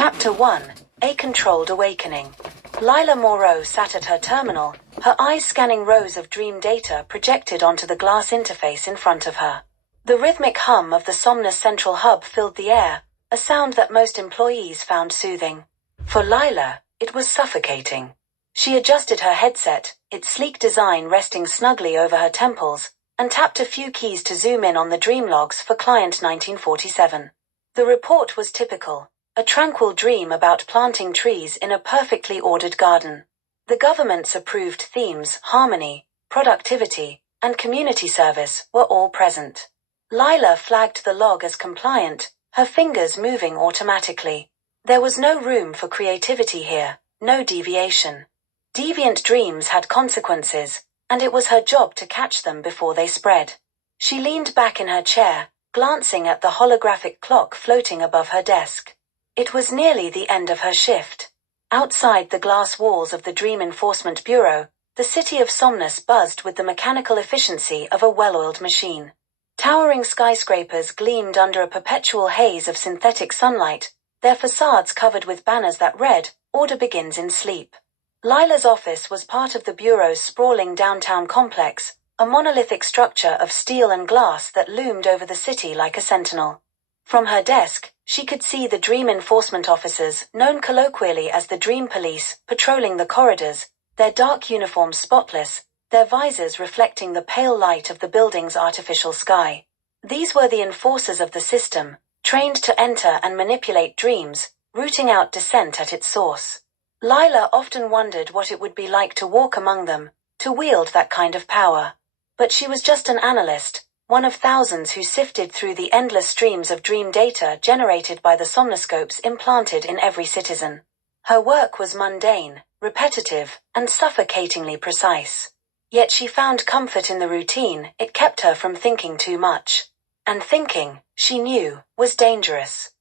Chapter 1: A Controlled Awakening. Lila Moreau sat at her terminal, her eyes scanning rows of dream data projected onto the glass interface in front of her. The rhythmic hum of the Somnus central hub filled the air, a sound that most employees found soothing. For Lila, it was suffocating. She adjusted her headset, its sleek design resting snugly over her temples, and tapped a few keys to zoom in on the dream logs for Client 1947. The report was typical. A tranquil dream about planting trees in a perfectly ordered garden. The government's approved themes, harmony, productivity, and community service, were all present. Lila flagged the log as compliant, her fingers moving automatically. There was no room for creativity here, no deviation. Deviant dreams had consequences, and it was her job to catch them before they spread. She leaned back in her chair, glancing at the holographic clock floating above her desk. It was nearly the end of her shift. Outside the glass walls of the Dream Enforcement Bureau, the city of Somnus buzzed with the mechanical efficiency of a well-oiled machine. Towering skyscrapers gleamed under a perpetual haze of synthetic sunlight, their facades covered with banners that read, "Order begins in sleep." Lila's office was part of the Bureau's sprawling downtown complex, a monolithic structure of steel and glass that loomed over the city like a sentinel. From her desk, she could see the Dream Enforcement officers, known colloquially as the Dream Police, patrolling the corridors, their dark uniforms spotless, their visors reflecting the pale light of the building's artificial sky. These were the enforcers of the system, trained to enter and manipulate dreams, rooting out dissent at its source. Lila often wondered what it would be like to walk among them, to wield that kind of power. But she was just an analyst, one of thousands who sifted through the endless streams of dream data generated by the somnoscopes implanted in every citizen. Her work was mundane, repetitive, and suffocatingly precise. Yet she found comfort in the routine. It kept her from thinking too much. And thinking, she knew, was dangerous.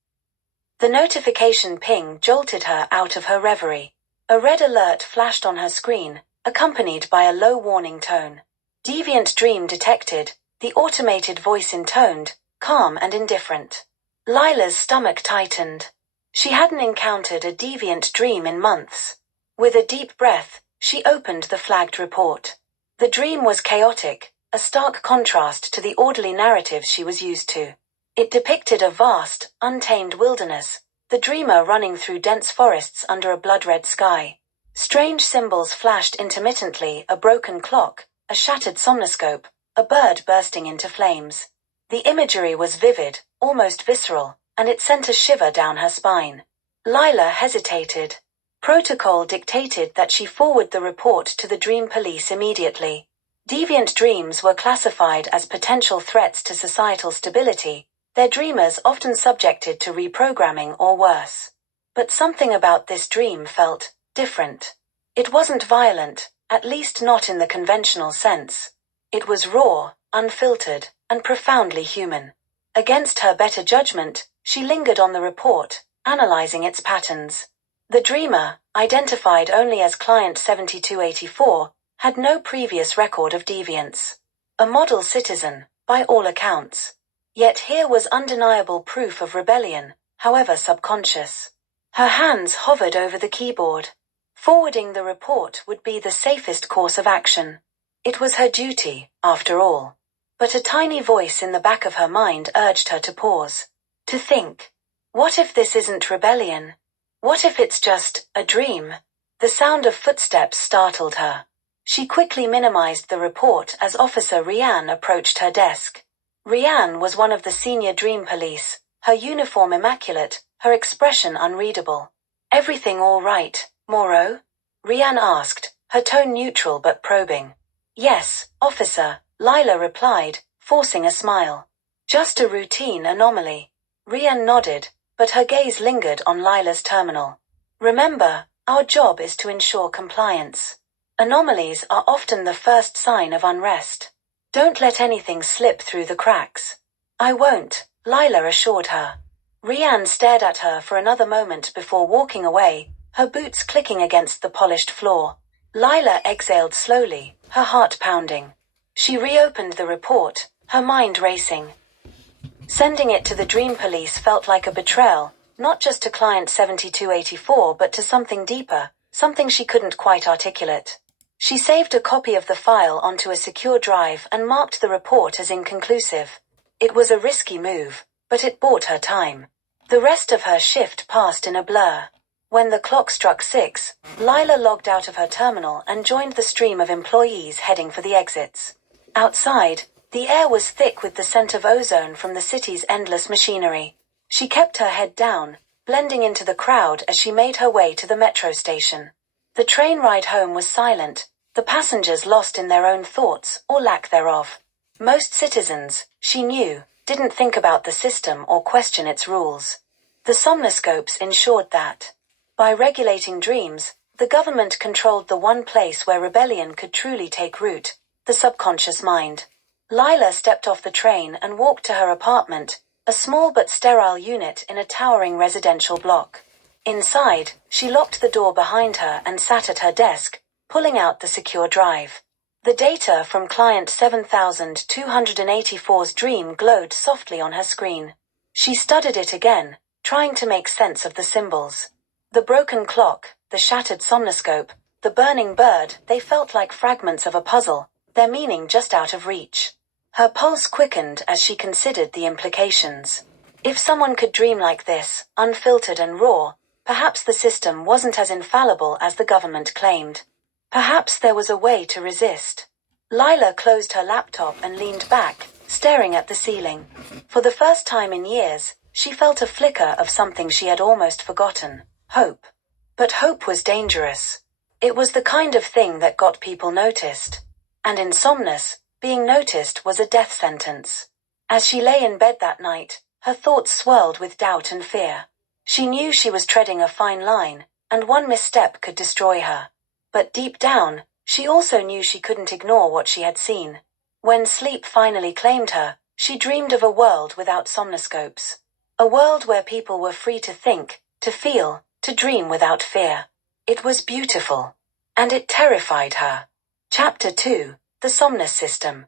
The notification ping jolted her out of her reverie. A red alert flashed on her screen, accompanied by a low warning tone. Deviant dream detected. The automated voice intoned, calm and indifferent. Lila's stomach tightened. She hadn't encountered a deviant dream in months. With a deep breath, she opened the flagged report. The dream was chaotic, a stark contrast to the orderly narratives she was used to. It depicted a vast, untamed wilderness, the dreamer running through dense forests under a blood-red sky. Strange symbols flashed intermittently, a broken clock, a shattered somnoscope, a bird bursting into flames. The imagery was vivid, almost visceral, and it sent a shiver down her spine. Lila hesitated. Protocol dictated that she forward the report to the Dream Police immediately. Deviant dreams were classified as potential threats to societal stability, their dreamers often subjected to reprogramming or worse. But something about this dream felt different. It wasn't violent, at least not in the conventional sense. It was raw, unfiltered, and profoundly human. Against her better judgment, she lingered on the report, analyzing its patterns. The dreamer, identified only as Client 7284, had no previous record of deviance. A model citizen, by all accounts. Yet here was undeniable proof of rebellion, however subconscious. Her hands hovered over the keyboard. Forwarding the report would be the safest course of action. It was her duty, after all. But a tiny voice in the back of her mind urged her to pause. To think. What if this isn't rebellion? What if it's just a dream? The sound of footsteps startled her. She quickly minimized the report as Officer Rianne approached her desk. Rianne was one of the senior Dream Police, her uniform immaculate, her expression unreadable. Everything all right, Moreau? Rianne asked, her tone neutral but probing. Yes, officer, Lila replied, forcing a smile. Just a routine anomaly. Rianne nodded, but her gaze lingered on Lila's terminal. Remember, our job is to ensure compliance. Anomalies are often the first sign of unrest. Don't let anything slip through the cracks. I won't, Lila assured her. Rianne stared at her for another moment before walking away, her boots clicking against the polished floor. Lila exhaled slowly, her heart pounding. She reopened the report, her mind racing. Sending it to the Dream Police felt like a betrayal, not just to client 7284 but to something deeper, something she couldn't quite articulate. She saved a copy of the file onto a secure drive and marked the report as inconclusive. It was a risky move, but it bought her time. The rest of her shift passed in a blur. When the clock struck 6, Lila logged out of her terminal and joined the stream of employees heading for the exits. Outside, the air was thick with the scent of ozone from the city's endless machinery. She kept her head down, blending into the crowd as she made her way to the metro station. The train ride home was silent, the passengers lost in their own thoughts or lack thereof. Most citizens, she knew, didn't think about the system or question its rules. The somnoscopes ensured that. By regulating dreams, the government controlled the one place where rebellion could truly take root, the subconscious mind. Lila stepped off the train and walked to her apartment, a small but sterile unit in a towering residential block. Inside, she locked the door behind her and sat at her desk, pulling out the secure drive. The data from client 7284's dream glowed softly on her screen. She studied it again, trying to make sense of the symbols. The broken clock, the shattered somnoscope, the burning bird, they felt like fragments of a puzzle, their meaning just out of reach. Her pulse quickened as she considered the implications. If someone could dream like this, unfiltered and raw, perhaps the system wasn't as infallible as the government claimed. Perhaps there was a way to resist. Lila closed her laptop and leaned back, staring at the ceiling. For the first time in years, she felt a flicker of something she had almost forgotten: hope. But hope was dangerous. It was the kind of thing that got people noticed. And in Somnus, being noticed was a death sentence. As she lay in bed that night, her thoughts swirled with doubt and fear. She knew she was treading a fine line, and one misstep could destroy her. But deep down, she also knew she couldn't ignore what she had seen. When sleep finally claimed her, she dreamed of a world without somnoscopes. A world where people were free to think, to feel, to dream without fear. It was beautiful. And it terrified her. Chapter 2. The Somnus System.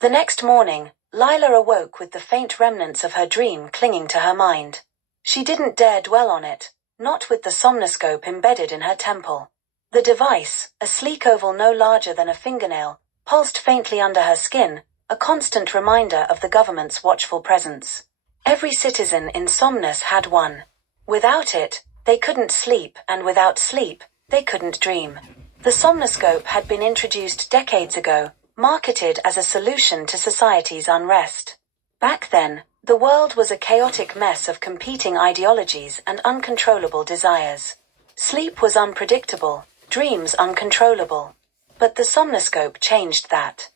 The next morning, Lila awoke with the faint remnants of her dream clinging to her mind. She didn't dare dwell on it, not with the somnoscope embedded in her temple. The device, a sleek oval no larger than a fingernail, pulsed faintly under her skin, a constant reminder of the government's watchful presence. Every citizen in Somnus had one. Without it, they couldn't sleep, and without sleep, they couldn't dream. The somnoscope had been introduced decades ago, marketed as a solution to society's unrest. Back then, the world was a chaotic mess of competing ideologies and uncontrollable desires. Sleep was unpredictable, dreams uncontrollable. But the somnoscope changed that.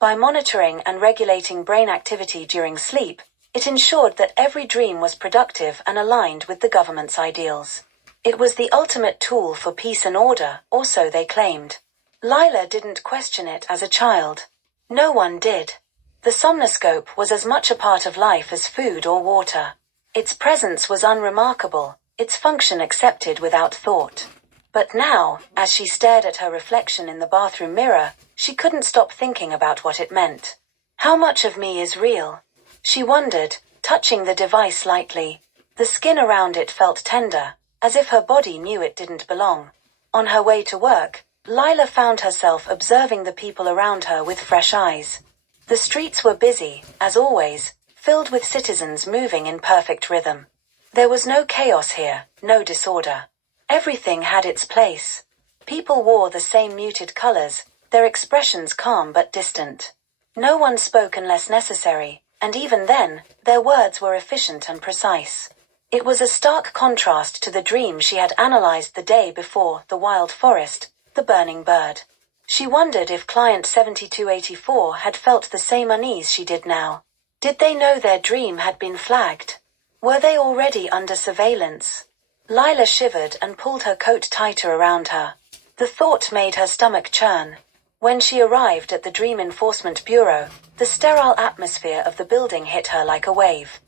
By monitoring and regulating brain activity during sleep, it ensured that every dream was productive and aligned with the government's ideals. It was the ultimate tool for peace and order, or so they claimed. Lila didn't question it as a child. No one did. The somnoscope was as much a part of life as food or water. Its presence was unremarkable, its function accepted without thought. But now, as she stared at her reflection in the bathroom mirror, she couldn't stop thinking about what it meant. How much of me is real? She wondered, touching the device lightly. The skin around it felt tender, as if her body knew it didn't belong. On her way to work, Lila found herself observing the people around her with fresh eyes. The streets were busy, as always, filled with citizens moving in perfect rhythm. There was no chaos here, no disorder. Everything had its place. People wore the same muted colors, their expressions calm but distant. No one spoke unless necessary, and even then, their words were efficient and precise. It was a stark contrast to the dream she had analyzed the day before: the wild forest, the burning bird. She wondered if client 7284 had felt the same unease she did now. Did they know their dream had been flagged? Were they already under surveillance? Lila shivered and pulled her coat tighter around her. The thought made her stomach churn. When she arrived at the Dream Enforcement Bureau, the sterile atmosphere of the building hit her like a wave.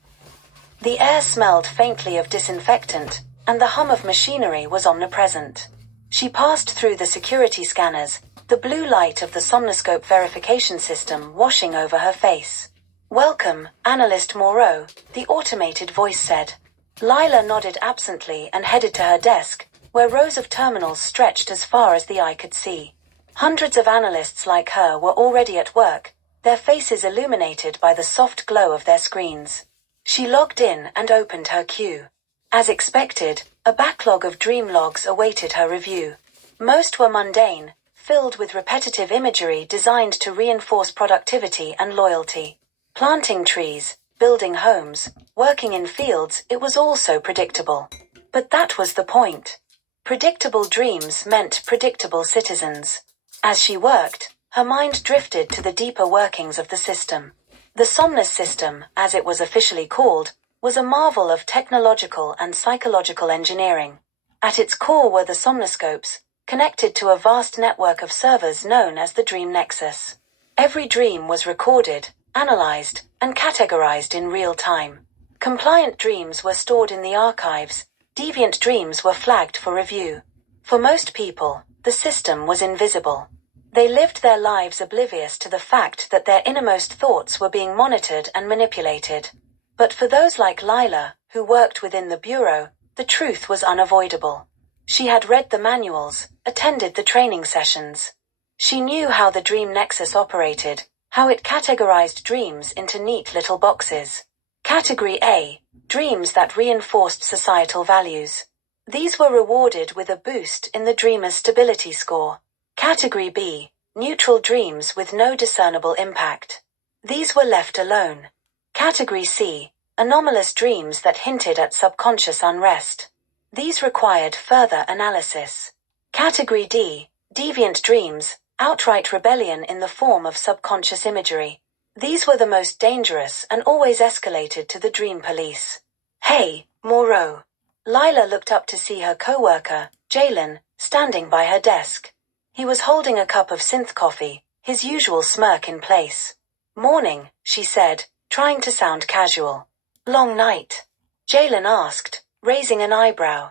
The air smelled faintly of disinfectant, and the hum of machinery was omnipresent. She passed through the security scanners, the blue light of the somnoscope verification system washing over her face. "Welcome, Analyst Moreau," the automated voice said. Lila nodded absently and headed to her desk, where rows of terminals stretched as far as the eye could see. Hundreds of analysts like her were already at work, their faces illuminated by the soft glow of their screens. She logged in and opened her queue. As expected, a backlog of dream logs awaited her review. Most were mundane, filled with repetitive imagery designed to reinforce productivity and loyalty. Planting trees, building homes, working in fields, it was all so predictable. But that was the point. Predictable dreams meant predictable citizens. As she worked, her mind drifted to the deeper workings of the system. The Somnus system, as it was officially called, was a marvel of technological and psychological engineering. At its core were the somnoscopes, connected to a vast network of servers known as the Dream Nexus. Every dream was recorded, analyzed, and categorized in real time. Compliant dreams were stored in the archives, deviant dreams were flagged for review. For most people, the system was invisible. They lived their lives oblivious to the fact that their innermost thoughts were being monitored and manipulated. But for those like Lila, who worked within the Bureau, the truth was unavoidable. She had read the manuals, attended the training sessions. She knew how the Dream Nexus operated, how it categorized dreams into neat little boxes. Category A, dreams that reinforced societal values. These were rewarded with a boost in the dreamer's stability score. Category B, neutral dreams with no discernible impact. These were left alone. Category C, anomalous dreams that hinted at subconscious unrest. These required further analysis. Category D, deviant dreams, outright rebellion in the form of subconscious imagery. These were the most dangerous and always escalated to the dream police. Hey, Moreau. Lila looked up to see her co-worker, Jalen, standing by her desk. He was holding a cup of synth coffee, his usual smirk in place. Morning, she said, trying to sound casual. Long night? Jalen asked, raising an eyebrow.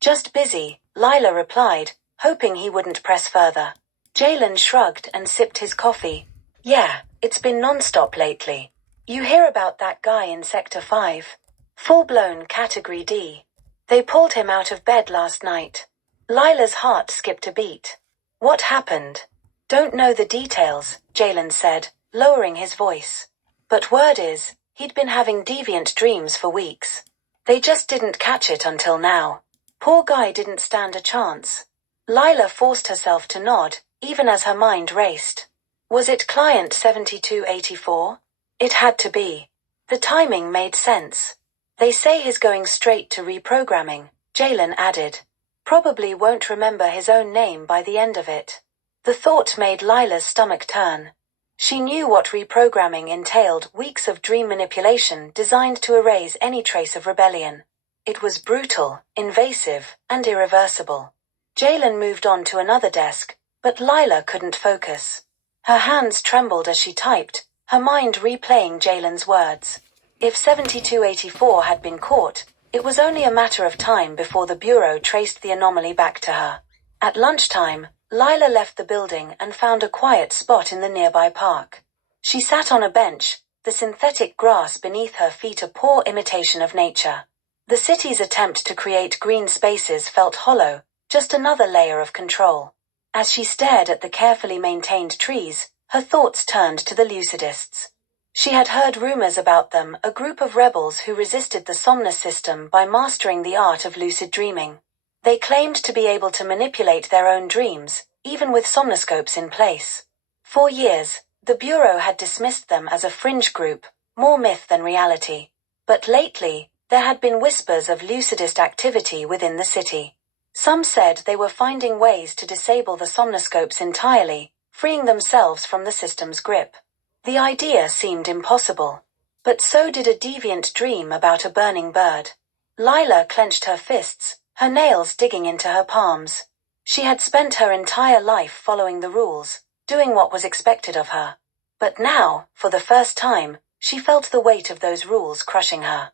Just busy, Lila replied, hoping he wouldn't press further. Jalen shrugged and sipped his coffee. Yeah, it's been non-stop lately. You hear about that guy in Sector 5? Full-blown Category D. They pulled him out of bed last night. Lila's heart skipped a beat. What happened? Don't know the details, Jalen said, lowering his voice. But word is, he'd been having deviant dreams for weeks. They just didn't catch it until now. Poor guy didn't stand a chance. Lila forced herself to nod, even as her mind raced. Was it Client 7284? It had to be. The timing made sense. They say he's going straight to reprogramming, Jalen added. Probably won't remember his own name by the end of it. The thought made Lila's stomach turn. She knew what reprogramming entailed, weeks of dream manipulation designed to erase any trace of rebellion. It was brutal, invasive, and irreversible. Jalen moved on to another desk, but Lila couldn't focus. Her hands trembled as she typed, her mind replaying Jalen's words. If 7284 had been caught, it was only a matter of time before the Bureau traced the anomaly back to her. At lunchtime, Lila left the building and found a quiet spot in the nearby park. She sat on a bench, the synthetic grass beneath her feet a poor imitation of nature. The city's attempt to create green spaces felt hollow, just another layer of control. As she stared at the carefully maintained trees, her thoughts turned to the Lucidists. She had heard rumors about them, a group of rebels who resisted the Somnus system by mastering the art of lucid dreaming. They claimed to be able to manipulate their own dreams, even with somnoscopes in place. For years, the Bureau had dismissed them as a fringe group, more myth than reality. But lately, there had been whispers of lucidist activity within the city. Some said they were finding ways to disable the somnoscopes entirely, freeing themselves from the system's grip. The idea seemed impossible. But so did a deviant dream about a burning bird. Lila clenched her fists, her nails digging into her palms. She had spent her entire life following the rules, doing what was expected of her. But now, for the first time, she felt the weight of those rules crushing her.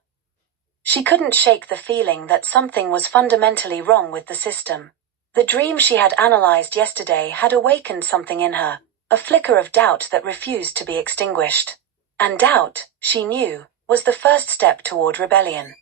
She couldn't shake the feeling that something was fundamentally wrong with the system. The dream she had analyzed yesterday had awakened something in her, a flicker of doubt that refused to be extinguished. And doubt, she knew, was the first step toward rebellion.